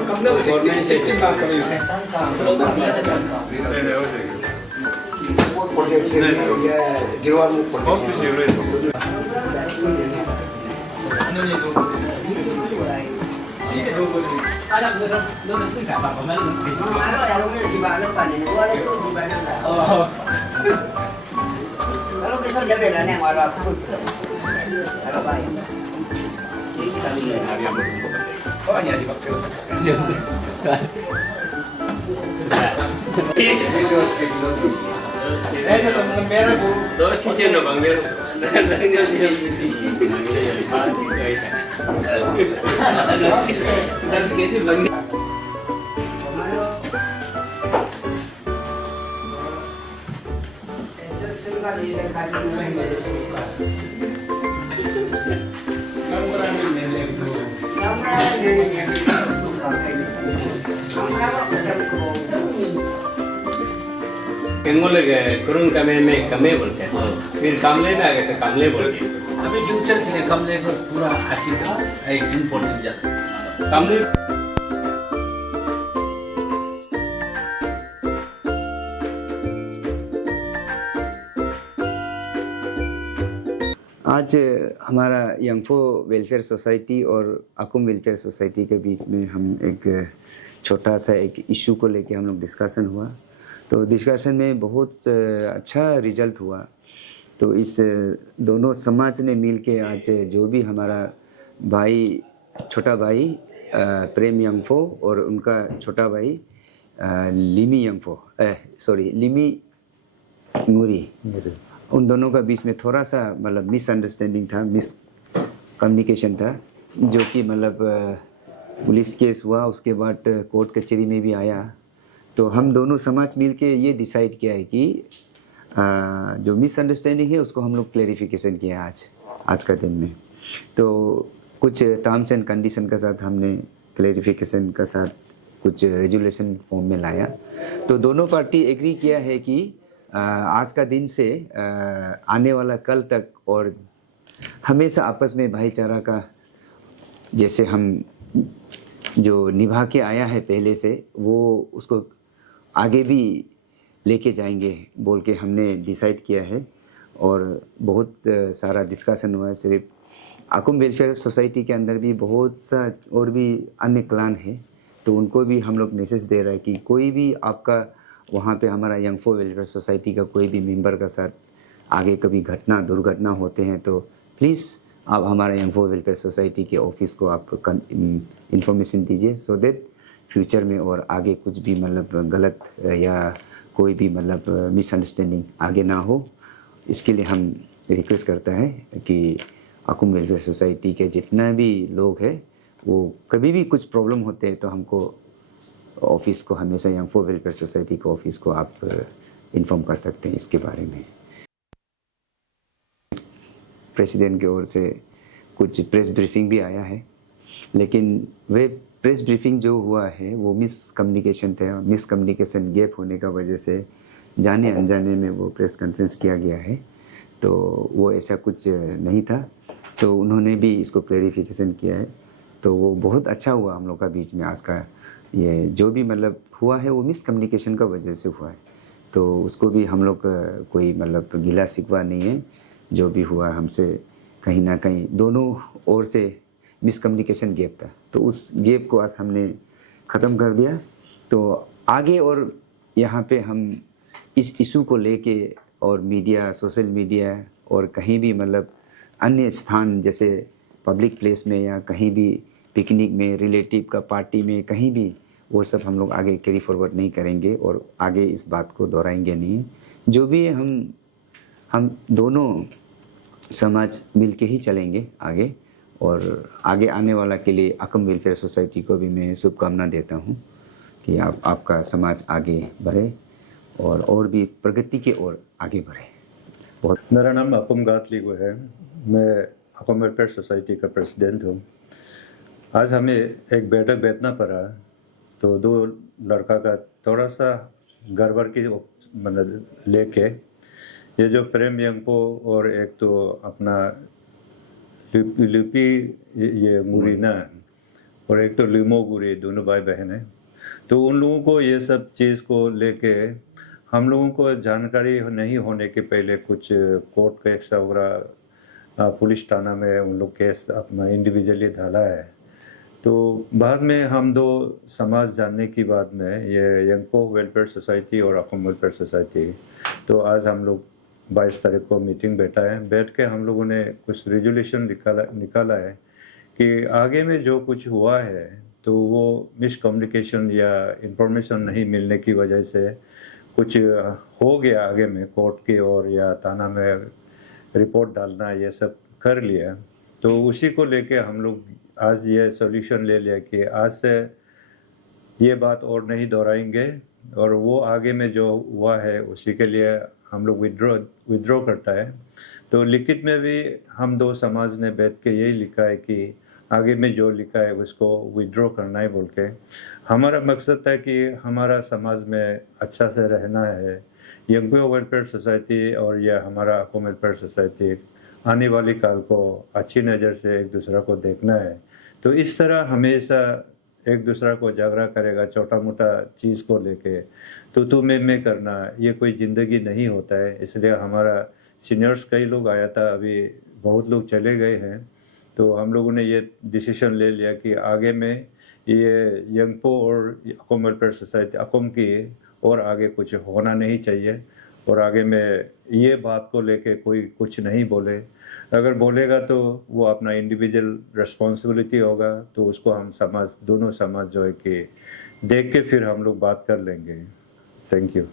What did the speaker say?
Government से Dos kitchen no bang yun. Nangyay siya Das geht bang. Eso es una ley de केंगोले के करुण कमे में कमे बोलते हैं फिर कमले में आ गए तो कमले बोलते हैं अभी फ्यूचर के लिए कमले को पूरा आशी का एक इम्पोर्टेंट जाता कमले आज हमारा यंगफो वेलफेयर सोसाइटी और अकुम वेलफेयर सोसाइटी के बीच में हम एक छोटा सा एक इशू को लेके हम लोग डिस्कशन हुआ। तो डिस्कशन में बहुत अच्छा रिजल्ट हुआ। तो इस दोनों समाज ने मिल के आज जो भी हमारा भाई छोटा भाई प्रेम यंगफो और उनका छोटा भाई लिमी यंगफो लिमी नूरी, उन दोनों का बीच में थोड़ा सा मतलब मिसअंडरस्टैंडिंग था, मिस कम्युनिकेशन था, जो कि मतलब पुलिस केस हुआ, उसके बाद कोर्ट कचहरी में भी आया। तो हम दोनों समाज मिल के ये डिसाइड किया है कि जो मिसअंडरस्टैंडिंग है उसको हम लोग क्लैरिफिकेशन किया आज का दिन में। तो कुछ टर्म्स एंड कंडीशन के साथ हमने क्लैरिफिकेशन के साथ कुछ रेजुलेशन फॉर्म में लाया। तो दोनों पार्टी एग्री किया है कि आज का दिन से आने वाला कल तक और हमेशा आपस में भाईचारा का जैसे हम जो निभा के आया है पहले से, वो उसको आगे भी लेके जाएंगे बोल के हमने डिसाइड किया है। और बहुत सारा डिस्कशन हुआ है। सिर्फ अकुम वेलफेयर सोसाइटी के अंदर भी बहुत सा और भी अन्य क्लान है, तो उनको भी हम लोग मैसेज दे रहे हैं कि कोई भी आपका वहाँ पे हमारा यंगफो वेलफेयर सोसाइटी का कोई भी मेंबर का साथ आगे कभी दुर्घटना होते हैं तो प्लीज़ आप हमारा यंगफो वेलफेयर सोसाइटी के ऑफिस को आप इंफॉर्मेशन दीजिए, सो दैट फ्यूचर में और आगे कुछ भी मतलब गलत या कोई भी मतलब मिसअंडरस्टैंडिंग आगे ना हो। इसके लिए हम रिक्वेस्ट करते हैं कि अकुम वेलफेयर सोसाइटी के जितना भी लोग हैं वो कभी भी कुछ प्रॉब्लम होते हैं तो हमको ऑफिस को हमेशा यंगफो वेलफेयर सोसाइटी के ऑफिस को आप इन्फॉर्म कर सकते हैं इसके बारे में। प्रेसिडेंट की ओर से कुछ प्रेस ब्रीफिंग भी आया है, लेकिन वे प्रेस ब्रीफिंग जो हुआ है वो मिसकम्युनिकेशन था। मिसकम्युनिकेशन गैप होने का वजह से जाने अनजाने में वो प्रेस कॉन्फ्रेंस किया गया है। तो वो ऐसा कुछ नहीं था, तो उन्होंने भी इसको क्लैरिफिकेशन किया है। तो वो बहुत अच्छा हुआ हम लोग का बीच में आज का ये जो भी मतलब हुआ है वो मिसकम्युनिकेशन का वजह से हुआ है। तो उसको भी हम लोग कोई मतलब गिला शिकवा नहीं है। जो भी हुआ हमसे कहीं ना कहीं दोनों ओर से मिसकम्युनिकेशन गैप था, तो उस गैप को आज हमने ख़त्म कर दिया। तो आगे और यहाँ पे हम इस इशू को लेके और मीडिया, सोशल मीडिया और कहीं भी मतलब अन्य स्थान जैसे पब्लिक प्लेस में या कहीं भी पिकनिक में, रिलेटिव का पार्टी में, कहीं भी वो सब हम लोग आगे कैरी फॉरवर्ड नहीं करेंगे और आगे इस बात को दोहराएंगे नहीं। जो भी हम दोनों समाज मिल के ही चलेंगे आगे, और आगे आने वाला के लिए अकुम वेलफेयर सोसाइटी को भी मैं शुभकामना देता हूँ कि आपका समाज आगे बढ़े और भी प्रगति की ओर आगे बढ़े। बहुत मेरा नाम अकुम गातलीगो है, मैं अकुम वेलफेयर सोसाइटी का प्रेसिडेंट हूँ। आज हमें एक बैठक बैठना पड़ा, तो दो लड़का का थोड़ा सा गड़बड़ की मतलब लेके ये जो प्रेम यंगपो और एक तो अपना लिपि ये मुरीना, और एक तो लिमोगुरी, दोनों भाई बहन हैं। तो उन लोगों को ये सब चीज़ को लेके हम लोगों को जानकारी नहीं होने के पहले कुछ कोर्ट केस वगैरह पुलिस थाना में उन लोग केस अपना इंडिविजुअली डाला है। तो बाद में हम दो समाज जानने की बाद में ये यंगपो वेलफेयर सोसाइटी और अकोम वेलफेयर सोसाइटी, तो आज हम लोग 22 तारीख को मीटिंग बैठ के हम लोगों ने कुछ रेजोल्यूशन निकाला है कि आगे में जो कुछ हुआ है तो वो मिसकम्युनिकेशन या इंफॉर्मेशन नहीं मिलने की वजह से कुछ हो गया, आगे में कोर्ट की ओर या थाना में रिपोर्ट डालना ये सब कर लिया। तो उसी को लेके हम लोग आज ये सॉल्यूशन ले लिया कि आज से ये बात और नहीं दोहराएंगे और वो आगे में जो हुआ है उसी के लिए हम लोग विड्रॉ करता है। तो लिखित में भी हम दो समाज ने बैठ के यही लिखा है कि आगे में जो लिखा है उसको विड्रॉ करना है बोल के। हमारा मकसद है कि हमारा समाज में अच्छा से रहना है। यंगपो वेलफेयर सोसाइटी और यह हमारा अकोम वेलफेयर सोसाइटी आने वाली काल को अच्छी नज़र से एक दूसरा को देखना है। तो इस तरह हमेशा एक दूसरा को जागरा करेगा, छोटा मोटा चीज़ को लेके तो तू मैं करना ये कोई ज़िंदगी नहीं होता है। इसलिए हमारा सीनियर्स कई लोग आया था, अभी बहुत लोग चले गए हैं। तो हम लोगों ने ये डिसीजन ले लिया कि आगे में ये यंगपो और अकोम वेलफेयर सोसाइटी अकोम की और आगे कुछ होना नहीं चाहिए और आगे में ये बात को लेके कोई कुछ नहीं बोले। अगर बोलेगा तो वो अपना इंडिविजुअल रिस्पॉन्सिबिलिटी होगा, तो उसको हम समाज दोनों समाज जो है कि देख के फिर हम लोग बात कर लेंगे। Thank you.